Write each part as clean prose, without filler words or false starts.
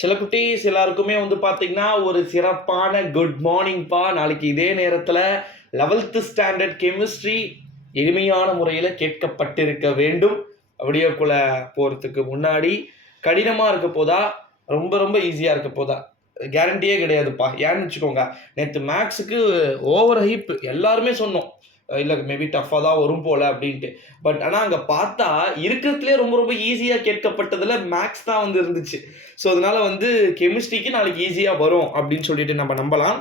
சில குட்டீஸ் எல்லாருக்குமே வந்து பார்த்தீங்கன்னா ஒரு சிறப்பான குட் மார்னிங்ப்பா. நாளைக்கு இதே நேரத்தில் 11th ஸ்டாண்டர்ட் கெமிஸ்ட்ரி எளிமையான முறையில் கேட்கப்பட்டிருக்க வேண்டும். வீடியோக்குள்ளே போகிறதுக்கு முன்னாடி கடினமாக இருக்க போதா, ரொம்ப ரொம்ப ஈஸியாக இருக்க போதா, கேரண்டியே கிடையாதுப்பா. ஏன்னு வச்சுக்கோங்க, நேற்று மேக்ஸுக்கு ஓவர் ஹைப் எல்லாருமே சொன்னோம், இல்லை மேபி டஃப்பாக தான் வரும் போல் அப்படின்ட்டு. பட் ஆனால் அங்கே பார்த்தா இருக்கிறதுலே ரொம்ப ரொம்ப ஈஸியாக கேட்கப்பட்டதில் மேக்ஸ் தான் வந்து இருந்துச்சு. ஸோ அதனால் வந்து கெமிஸ்ட்ரிக்கு நாளைக்கு ஈஸியாக வரும் அப்படின்னு சொல்லிட்டு நம்ம நம்பலாம்.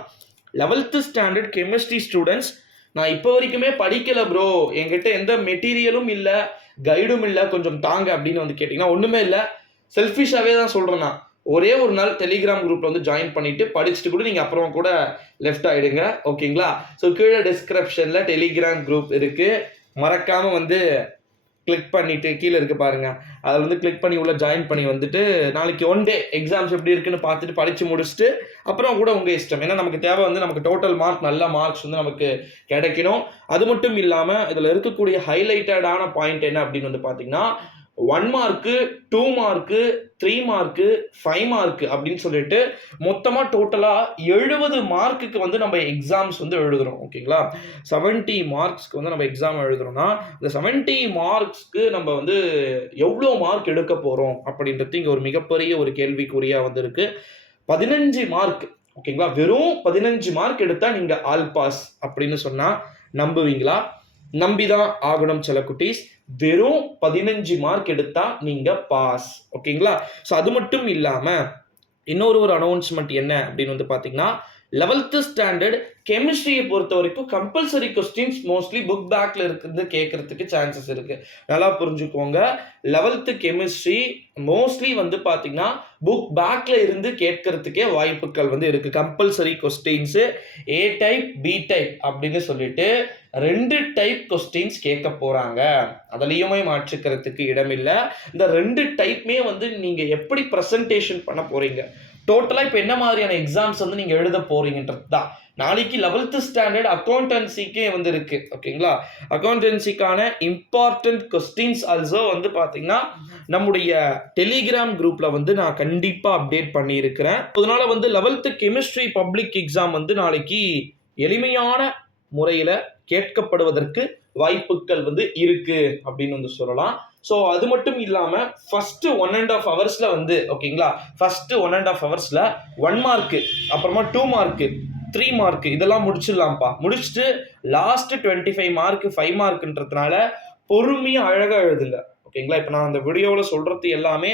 11th ஸ்டாண்டர்ட் கெமிஸ்ட்ரி ஸ்டூடெண்ட்ஸ், நான் இப்போ வரைக்குமே படிக்கலை ப்ரோ, என்கிட்ட எந்த மெட்டீரியலும் இல்லை, கைடும் இல்லை, கொஞ்சம் தாங்க அப்படின்னு வந்து கேட்டிங்கன்னா ஒன்றுமே இல்லை. செல்ஃபிஷாகவே தான் சொல்கிறேன். நான் ஒரே ஒரு நாள் டெலிகிராம் குரூப்பில் வந்து ஜாயின் பண்ணிவிட்டு படிச்சுட்டு கூட நீங்கள் அப்புறம் கூட லெஃப்ட் ஆகிடுங்க, ஓகேங்களா? ஸோ கீழே டிஸ்கிரிப்ஷனில் டெலிகிராம் குரூப் இருக்குது, மறக்காமல் வந்து கிளிக் பண்ணிவிட்டு கீழே இருக்குது பாருங்கள், அதில் வந்து கிளிக் பண்ணி உள்ளே ஜாயின் பண்ணி வந்துட்டு நாளைக்கு ஒன் டே எக்ஸாம்ஸ் எப்படி இருக்குன்னு பார்த்துட்டு படித்து முடிச்சுட்டு அப்புறம் கூட உங்கள் இஷ்டம். ஏன்னா நமக்கு தேவை வந்து நமக்கு டோட்டல் மார்க், நல்ல மார்க்ஸ் வந்து நமக்கு கிடைக்கணும். அது மட்டும் இல்லாமல் இதில் இருக்கக்கூடிய ஹைலைட்டடான பாயிண்ட் என்ன அப்படின்னு வந்து பார்த்தீங்கன்னா 1 மார்க்கு, 2 மார்க்கு, 3 மார்க்கு, 5 மார்க்கு அப்படின்னு சொல்லிட்டு மொத்தமாக டோட்டலாக 70 மார்க்குக்கு வந்து நம்ம எக்ஸாம்ஸ் வந்து எழுதுகிறோம், ஓகேங்களா? 70 மார்க்ஸ்க்கு வந்து நம்ம எக்ஸாம் எழுதுகிறோம்னா இந்த 70 மார்க்ஸ்க்கு நம்ம வந்து எவ்வளோ மார்க் எடுக்க போகிறோம் அப்படின்றது இங்கே ஒரு மிகப்பெரிய ஒரு கேள்விக்குறியாக வந்து இருக்குது. 15 மார்க், ஓகேங்களா? வெறும் 15 மார்க் எடுத்தால் நீங்கள் ஆல் பாஸ் அப்படின்னு சொன்னால் நம்புவீங்களா? நம்பிதான் ஆகணும் சில குட்டீஸ். வெறும் 15 மார்க் எடுத்தா நீங்க பாஸ், ஓகேங்களா? ஸோ அது மட்டும் இல்லாம இன்னொரு அனௌன்ஸ்மெண்ட் என்ன அப்படின்னு வந்து பார்த்தீங்கன்னா 11th ஸ்டாண்டர்ட் கெமிஸ்ட்ரியை பொறுத்த வரைக்கும் கம்பல்சரி கொஸ்டின்ஸ் மோஸ்ட்லி புக் பேக்ல இருக்குது கேட்கறதுக்கு சான்சஸ் இருக்கு. நல்லா புரிஞ்சுக்கோங்க, 11th கெமிஸ்ட்ரி மோஸ்ட்லி வந்து பார்த்தீங்கன்னா புக் பேக்ல இருந்து கேட்கறதுக்கே வாய்ப்புகள் வந்து இருக்கு. கம்பல்சரி கொஸ்டின்ஸ் ஏ டைப், பி டைப் அப்படின்னு சொல்லிட்டு 2 டைப் கொஸ்டின்ஸ் கேட்க போறாங்க. அதுலயுமே மாற்றுக்கிறதுக்கு இடமில்லை. இந்த 2 டைப்மே வந்து நீங்க எப்படி ப்ரெசன்டேஷன் பண்ண போறீங்க, டோட்டலா இப்போ என்ன மாதிரியான எக்ஸாம்ஸ் வந்து நீங்க எழுத போறீங்கன்றது தான். நாளைக்கு 11th ஸ்டாண்டர்ட் அக்கௌண்டன்சிக்கே வந்து இருக்கு, ஓகேங்களா? அக்கௌண்டன்சிக்கான இம்பார்ட்டன்ட் கொஸ்டின்ஸ் ஆல்சோ வந்து பார்த்தீங்கன்னா நம்முடைய டெலிகிராம் குரூப்ல வந்து நான் கண்டிப்பா அப்டேட் பண்ணியிருக்கிறேன். அதனால வந்து 11th கெமிஸ்ட்ரி பப்ளிக் எக்ஸாம் வந்து நாளைக்கு எளிமையான முறையில கேட்கப்படுவதற்கு வாய்ப்புகள் வந்து இருக்கு அப்படின்னு வந்து சொல்லலாம். ஸோ அது மட்டும் இல்லாமல் ஃபர்ஸ்ட் 1.5 ஹவர்ஸ்ல வந்து, ஓகேங்களா, ஃபர்ஸ்ட் 1.5 ஹவர்ஸ்ல 1 மார்க்கு, அப்புறமா 2 மார்க்கு, 3 மார்க்கு இதெல்லாம் முடிச்சிடலாம்ப்பா. முடிச்சுட்டு லாஸ்ட் 25 மார்க்கு 5 மார்க்குன்றதுனால பொறுமையாக அழகாக எழுதுங்க, ஓகேங்களா? இப்போ நான் அந்த வீடியோவில் சொல்றது எல்லாமே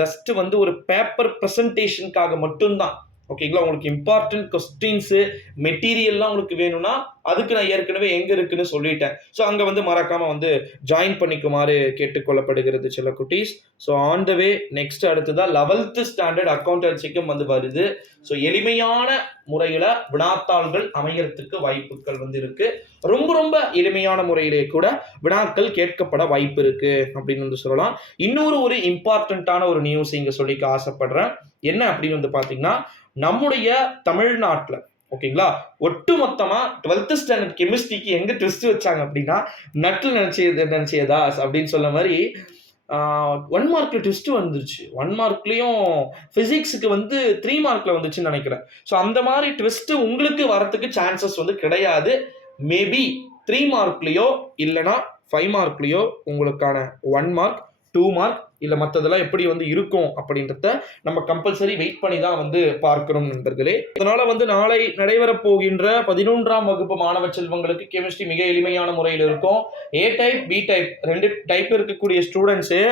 ஜஸ்ட் வந்து ஒரு பேப்பர் ப்ரெசன்டேஷனுக்காக மட்டும்தான், ஓகேங்களா? உங்களுக்கு இம்பார்ட்டன்ட் கொஸ்டின்ஸு மெட்டீரியல்லாம் உங்களுக்கு வேணும்னா அதுக்கு நான் ஏற்கனவே எங்கே இருக்குன்னு சொல்லிட்டேன். ஸோ அங்கே வந்து மறக்காமல் வந்து ஜாயின் பண்ணிக்குமாறு கேட்டுக்கொள்ளப்படுகிறது சில குட்டீஸ். So on the way next அடுத்ததான் 11th ஸ்டாண்டர்ட் அக்கௌண்டன்சிக்கும் வந்து வருது. ஸோ எளிமையான முறையில் வினாத்தாள்கள் அமையறதுக்கு வாய்ப்புகள் வந்து இருக்கு. ரொம்ப ரொம்ப எளிமையான முறையிலே கூட வினாக்கள் கேட்கப்பட வாய்ப்பு இருக்கு அப்படின்னு வந்து சொல்லலாம். இன்னொரு இம்பார்ட்டண்ட்டான ஒரு நியூஸ் இங்கே சொல்லிக்க ஆசைப்படுறேன். என்ன அப்படின்னு வந்து பார்த்தீங்கன்னா நம்முடைய தமிழ்நாட்டில், ஓகேங்களா, ஒட்டு மொத்தமா 12th ஸ்டாண்டர்ட் கெமிஸ்ட்ரிக்கு எங்க ட்விஸ்ட் வச்சாங்க அப்படின்னா நட்டில் நினைச்சதா அப்படின்னு சொல்ல மாதிரி 1 மார்க்ல ட்விஸ்ட் வந்துருச்சு. 1 மார்க்லயும் பிசிக்ஸுக்கு வந்து 3 மார்க்ல வந்துச்சுன்னு நினைக்கிறேன். ஸோ அந்த மாதிரி ட்விஸ்ட் உங்களுக்கு வரத்துக்கு சான்சஸ் வந்து கிடையாது. மேபி 3 மார்க்லயோ இல்லைனா 5 மார்க்லயோ உங்களுக்கான 1 மார்க், 2 மார்க் இல்லை மற்றதெல்லாம் எப்படி வந்து இருக்கும் அப்படின்றத நம்ம கம்பல்சரி வெயிட் பண்ணி தான் வந்து பார்க்கணும் நண்பர்களே. அதனால வந்து நாளை நடைபெற போகின்ற 11ஆம் வகுப்பு மாணவ செல்வங்களுக்கு கெமிஸ்ட்ரி மிக எளிமையான முறையில் இருக்கும். ஏ டைப், பி டைப் 2 டைப் இருக்கக்கூடிய ஸ்டூடெண்ட்ஸு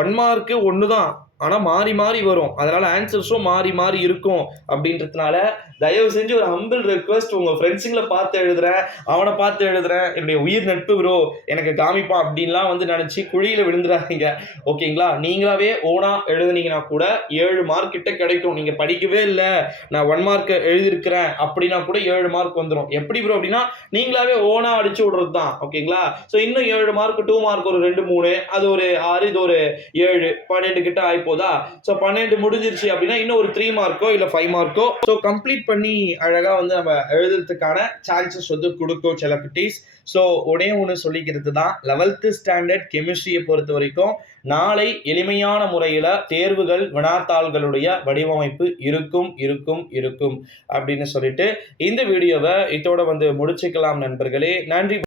1 மார்க்கு 1 தான், ஆனால் மாறி மாறி வரும். அதனால ஆன்சர்ஸும் மாறி மாறி இருக்கும். அப்படின்றதுனால தயவு செஞ்சு ஒரு ஹம்பிள் ரெக்வஸ்ட், உங்கள் ஃப்ரெண்ட்ஸுங்களை பார்த்து எழுதுறேன், அவனை பார்த்து எழுதுறேன், என்னுடைய உயிர் நட்பு ப்ரோ எனக்கு காமிப்பான் அப்படின்லாம் வந்து நினச்சி குழியில் விழுந்துடாதீங்க, ஓகேங்களா? நீங்களாவே ஓனா எழுதுனீங்கன்னா கூட 7 மார்க் கிட்ட கிடைக்கும். நீங்கள் படிக்கவே இல்லை, நான் 1 மார்க் எழுதியிருக்கிறேன் அப்படின்னா கூட 7 மார்க் வந்துடும். எப்படி ப்ரோ அப்படின்னா நீங்களாவே ஓனா அடிச்சு விடுறது தான், ஓகேங்களா? ஸோ இன்னும் 7 மார்க், 2 மார்க் ஒரு 2 3, அது ஒரு 6, இது ஒரு 7, 12 கிட்ட ஆயிப்போதா? ஸோ 12 முடிஞ்சிருச்சு அப்படின்னா இன்னும் ஒரு 3 மார்க்கோ இல்லை 5 மார்க்கோ ஸோ கம்ப்ளீட் பண்ணி அழகா வந்து நம்ம எழுதுறதுக்கான சான்சஸ் வந்து கொடுக்கும் சில குட்டீஸ். ஸோ ஒரே ஒன்று சொல்லிக்கிறது தான், 11th ஸ்டாண்டர்ட் கெமிஸ்ட்ரியை பொறுத்த வரைக்கும் நாளை எளிமையான முறையில் தேர்வுகள் வினாத்தாள்களுடைய வடிவமைப்பு இருக்கும் அப்படின்னு சொல்லிட்டு இந்த வீடியோவை இதோட முடிச்சுக்கலாம் நண்பர்களே. நன்றி.